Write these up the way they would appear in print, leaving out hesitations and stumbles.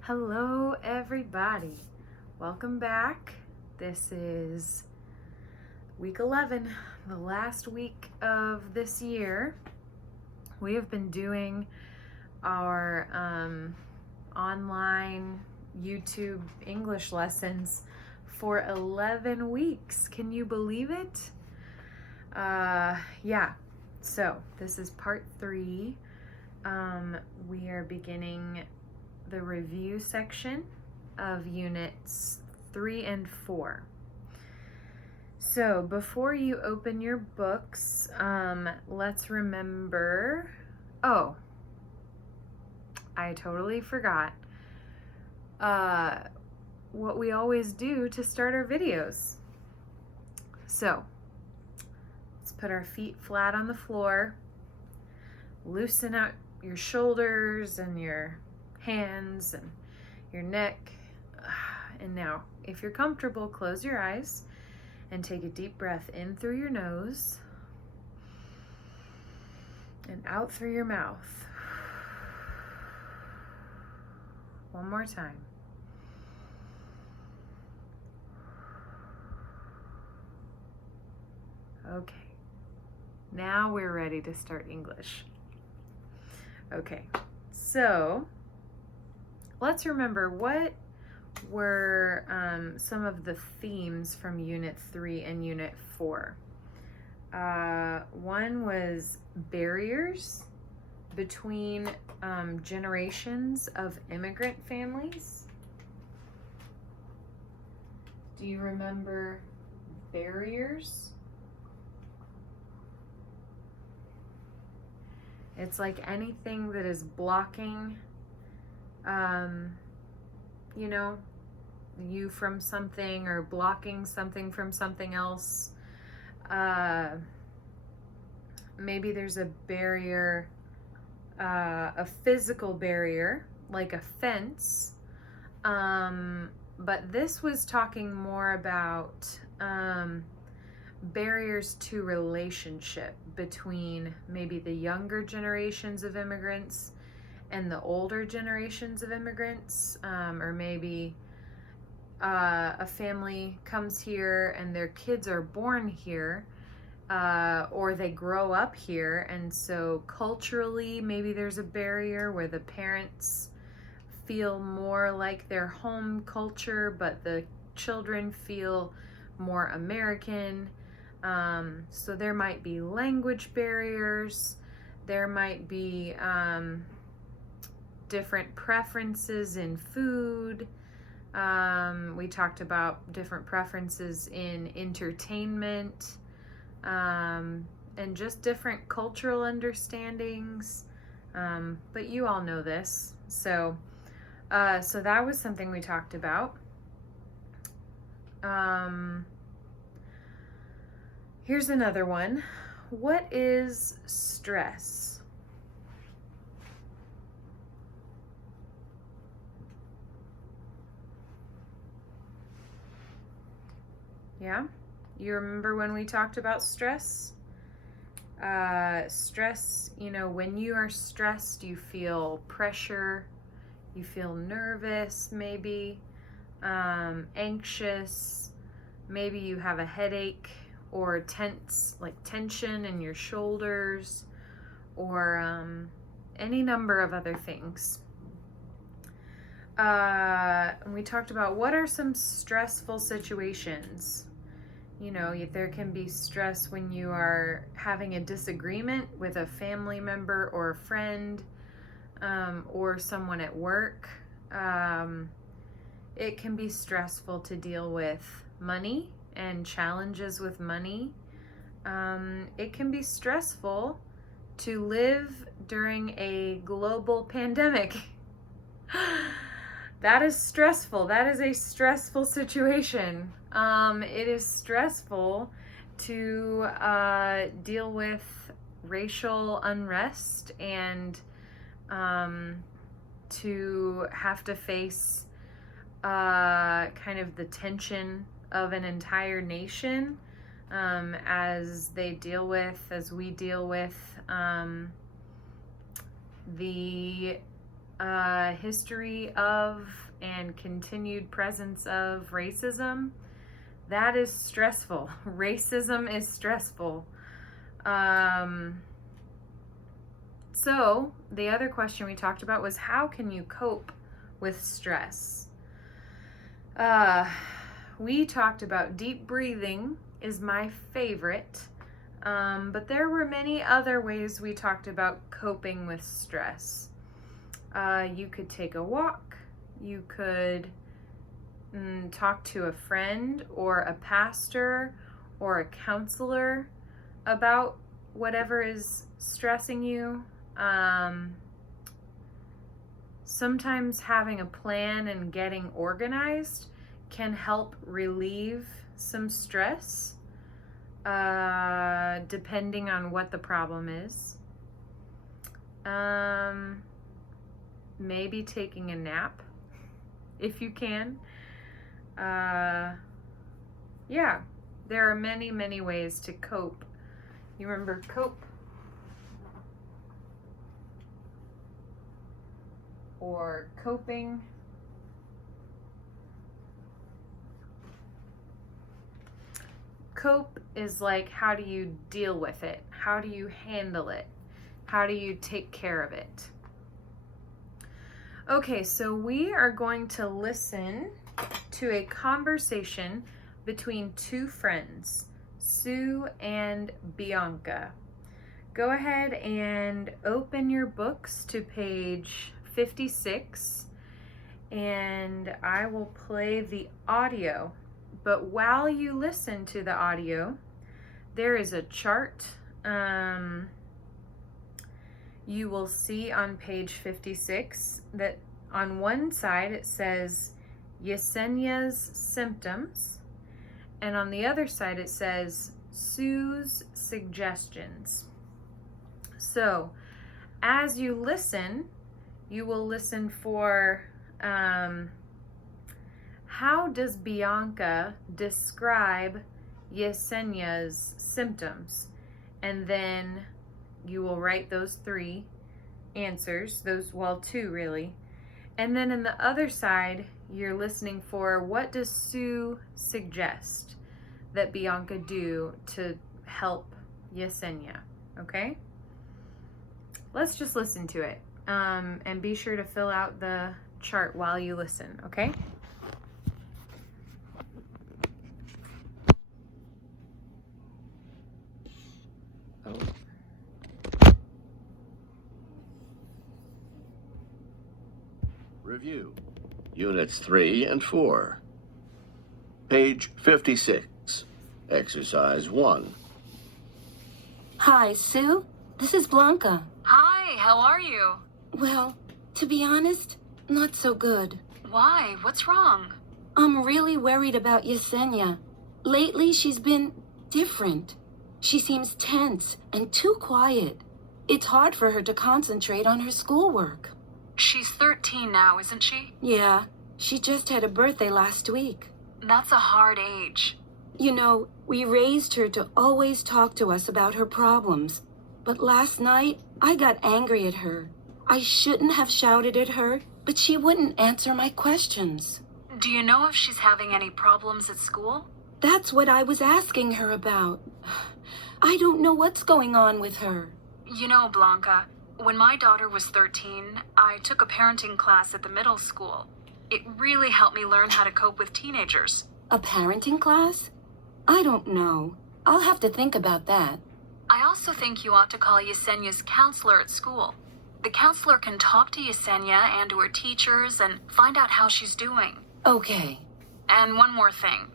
Hello, everybody. Welcome back. This is week 11, the last week of this year. We have been doing our online YouTube English lessons for 11 weeks. Can you believe it? Yeah. So this is part 3. We are beginning the review section of units 3 and 4. So before you open your books, let's remember, I totally forgot what we always do to start our videos. So let's put our feet flat on the floor, loosen out your shoulders and your hands and your neck. And now, if you're comfortable, close your eyes and take a deep breath in through your nose and out through your mouth. One more time. Okay. Now we're ready to start English. Okay. So, let's remember what were some of the themes from Unit 3 and Unit 4. One was barriers between generations of immigrant families. Do you remember barriers? It's like anything that is blocking you from something or blocking something from something else. Maybe there's a barrier, a physical barrier, like a fence. But this was talking more about barriers to relationship between maybe the younger generations of immigrants and the older generations of immigrants, or maybe a family comes here and their kids are born here, or they grow up here, and so culturally maybe there's a barrier where the parents feel more like their home culture, but the children feel more American. So there might be language barriers, there might be different preferences in food. We talked about different preferences in entertainment, and just different cultural understandings. But you all know this. So that was something we talked about. Here's another one. What is stress? Yeah? You remember when we talked about stress? Stress, when you are stressed, you feel pressure, you feel nervous, maybe, anxious, maybe you have a headache or tension in your shoulders, or any number of other things. And we talked about what are some stressful situations. There can be stress when you are having a disagreement with a family member or a friend, or someone at work. It can be stressful to deal with money and challenges with money. It can be stressful to live during a global pandemic. That is stressful. That is a stressful situation. It is stressful to deal with racial unrest and to have to face kind of the tension of an entire nation, as we deal with the history of and continued presence of racism, that is stressful. Racism is stressful. So the other question we talked about was, how can you cope with stress? We talked about deep breathing is my favorite, but there were many other ways we talked about coping with stress. You could take a walk. You could talk to a friend or a pastor or a counselor about whatever is stressing you. Sometimes having a plan and getting organized can help relieve some stress, depending on what the problem is. Maybe taking a nap if you can. Yeah, there are many, many ways to cope. You remember cope? Or coping. Cope is like, how do you deal with it? How do you handle it? How do you take care of it? Okay, so we are going to listen to a conversation between two friends, Sue and Bianca. Go ahead and open your books to page 56, and I will play the audio. But while you listen to the audio, there is a chart. You will see on page 56 that on one side it says Yesenia's symptoms, and on the other side it says Sue's suggestions. So as you listen, you will listen for how does Bianca describe Yesenia's symptoms? And then you will write those three answers, two really. And then in the other side, you're listening for what does Sue suggest that Bianca do to help Yesenia, okay? Let's just listen to it. And be sure to fill out the chart while you listen, okay? Review. Units 3 and 4. Page 56. Exercise 1. Hi, Sue. This is Blanca. Hi, how are you? Well, to be honest, not so good. Why? What's wrong? I'm really worried about Yesenia. Lately, she's been different. She seems tense and too quiet. It's hard for her to concentrate on her schoolwork. She's 13 now, isn't she? Yeah, she just had a birthday last week. That's a hard age. You know, we raised her to always talk to us about her problems. But last night, I got angry at her. I shouldn't have shouted at her, but she wouldn't answer my questions. Do you know if she's having any problems at school? That's what I was asking her about. I don't know what's going on with her. You know, Blanca, when my daughter was 13, I took a parenting class at the middle school. It really helped me learn how to cope with teenagers. A parenting class? I don't know. I'll have to think about that. I also think you ought to call Yesenia's counselor at school. The counselor can talk to Yesenia and to her teachers and find out how she's doing. Okay. And one more thing.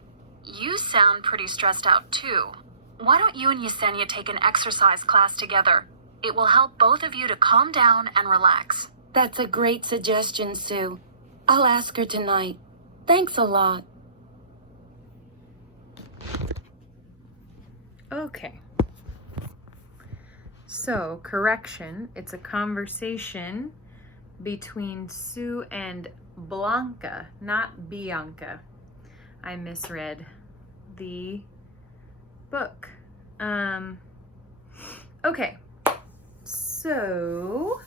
You sound pretty stressed out too. Why don't you and Yesenia take an exercise class together? It will help both of you to calm down and relax. That's a great suggestion, Sue. I'll ask her tonight. Thanks a lot. Okay. So, correction, it's a conversation between Sue and Blanca, not Bianca. I misread the book. Okay. So,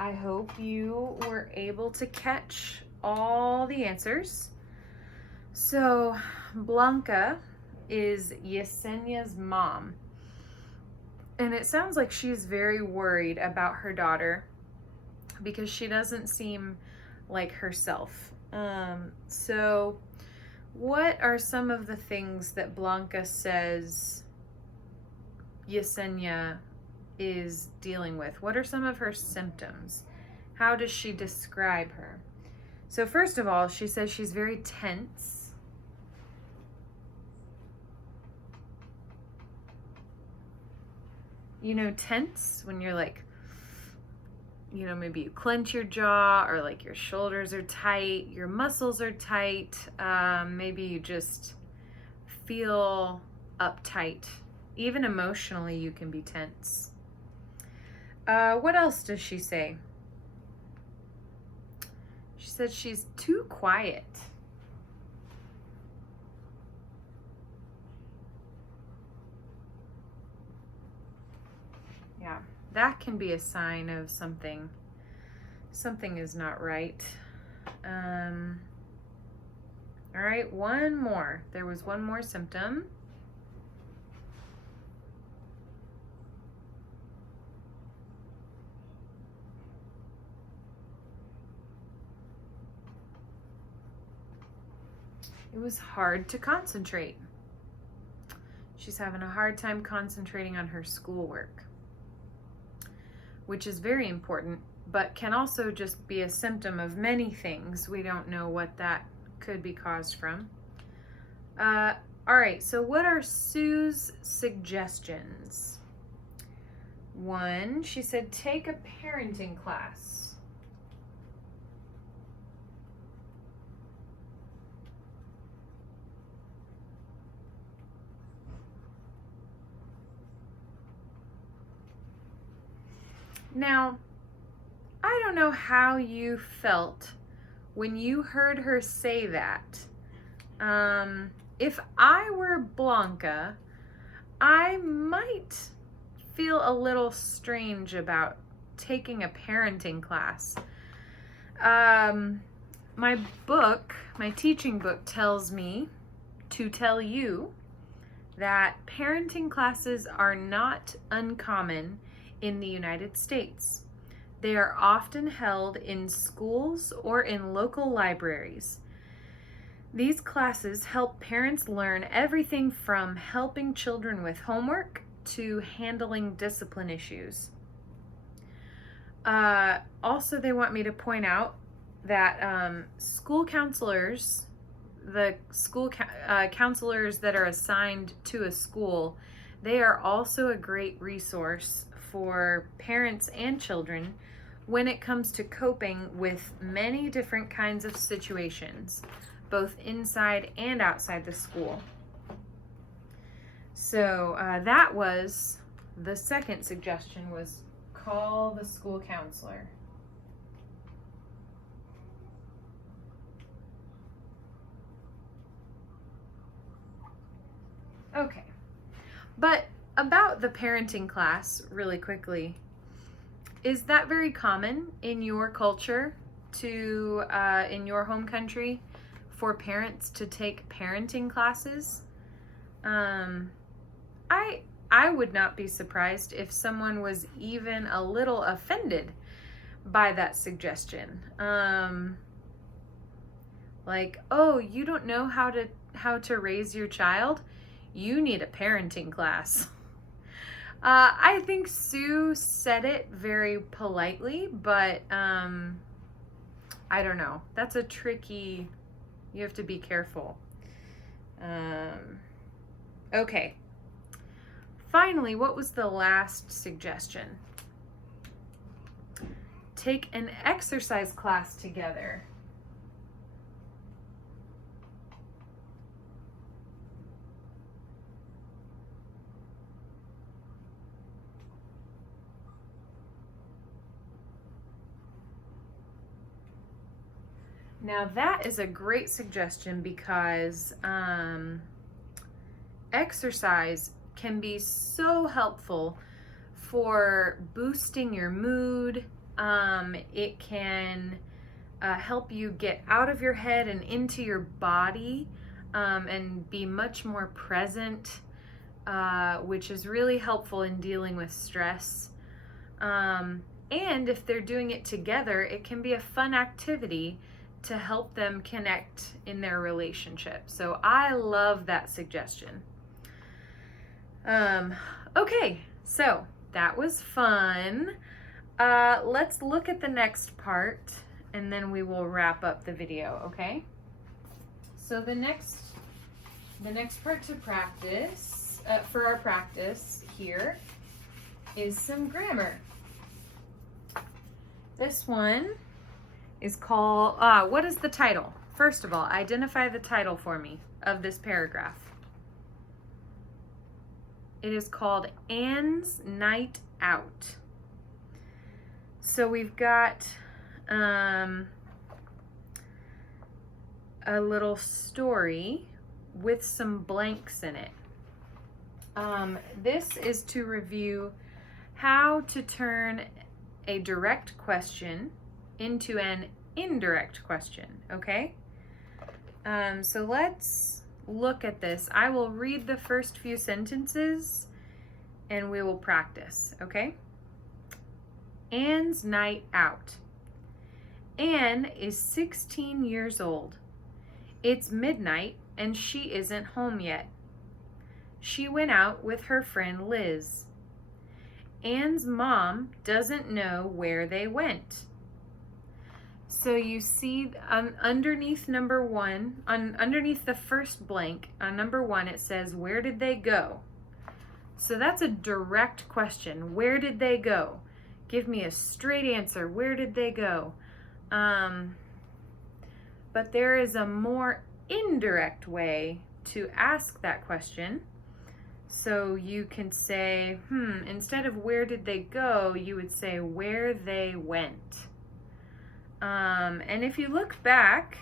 I hope you were able to catch all the answers. So Blanca is Yesenia's mom. And it sounds like she's very worried about her daughter because she doesn't seem like herself. So what are some of the things that Blanca says Yesenia is dealing with? What are some of her symptoms? How does she describe her? So first of all, she says she's very tense. You know, tense when you're like, you know, maybe you clench your jaw, or like your shoulders are tight, your muscles are tight. Maybe you just feel uptight. Even emotionally, you can be tense. What else does she say? She said she's too quiet. Yeah, that can be a sign of something is not right. All right, one more. There was one more symptom. It was hard to concentrate. She's having a hard time concentrating on her schoolwork, which is very important, but can also just be a symptom of many things. We don't know what that could be caused from. All right, so what are Sue's suggestions? One, she said, take a parenting class. Now, I don't know how you felt when you heard her say that. If I were Blanca, I might feel a little strange about taking a parenting class. My teaching book tells me to tell you that parenting classes are not uncommon in the United States. They are often held in schools or in local libraries. These classes help parents learn everything from helping children with homework to handling discipline issues. Also, they want me to point out that school counselors, counselors that are assigned to a school, they are also a great resource for parents and children when it comes to coping with many different kinds of situations, both inside and outside the school. So that was the second suggestion, was call the school counselor. Okay, but about the parenting class, really quickly, is that very common in your culture to, in your home country, for parents to take parenting classes? I would not be surprised if someone was even a little offended by that suggestion. Like, oh, you don't know how to raise your child? You need a parenting class. I think Sue said it very politely, but I don't know. That's a tricky, you have to be careful. Okay. Finally, what was the last suggestion? Take an exercise class together. Now that is a great suggestion because exercise can be so helpful for boosting your mood, It can help you get out of your head and into your body, and be much more present, which is really helpful in dealing with stress. And if they're doing it together, it can be a fun activity to help them connect in their relationship. So I love that suggestion. Okay, so that was fun. Let's look at the next part and then we will wrap up the video, okay? So the next part to practice, for our practice here, is some grammar. This one is called, what is the title? First of all, identify the title for me of this paragraph. It is called Anne's Night Out. So we've got a little story with some blanks in it. This is to review how to turn a direct question into an indirect question, okay? So let's look at this. I will read the first few sentences and we will practice, okay? Anne's night out. Anne is 16 years old. It's midnight and she isn't home yet. She went out with her friend Liz. Anne's mom doesn't know where they went. So you see underneath number one, underneath the first blank, on number one, it says, where did they go? So that's a direct question. Where did they go? Give me a straight answer. Where did they go? But there is a more indirect way to ask that question. So you can say, instead of where did they go, you would say where they went. And if you look back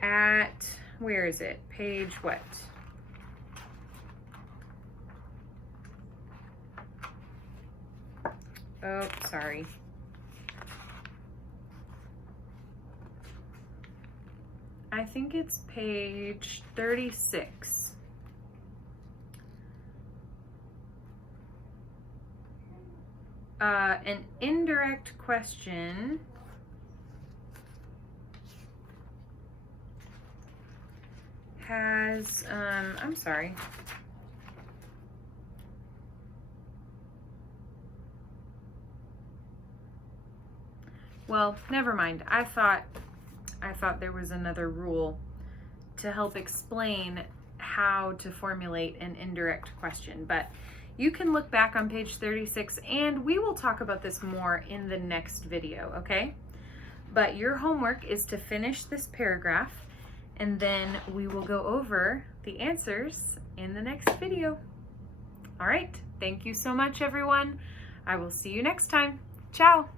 at, where is it? Page what? Oh, sorry. I think it's page 36. An indirect question has, I'm sorry. Well, never mind. I thought there was another rule to help explain how to formulate an indirect question, but you can look back on page 36 and we will talk about this more in the next video, okay? But your homework is to finish this paragraph and then we will go over the answers in the next video. All right, thank you so much, everyone. I will see you next time. Ciao.